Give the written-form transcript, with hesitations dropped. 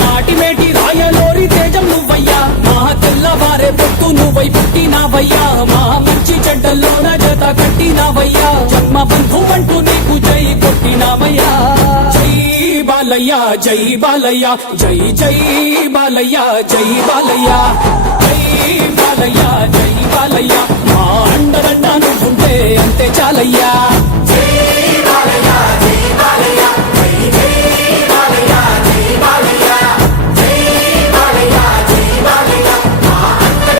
నాటి మేటి రాయలోరి తేజం నువ్వయ్యా మా తెల్లవారే పొత్తు నువ్వై పుట్టినావయ్యా మా మంచి చెడ్డల్లోన జత కట్టినావయ్యా జన్మ బంధు అంటూ నీకు జై కొట్టినావయ్యా జై బాలయ్య జై బాలయ్య జై జై బాలయ్య జై బాలయ్య జై బాలయ్య జై బాలయ్య మా అండదండ నువ్వుంటే అంతే చాలయ్యా జై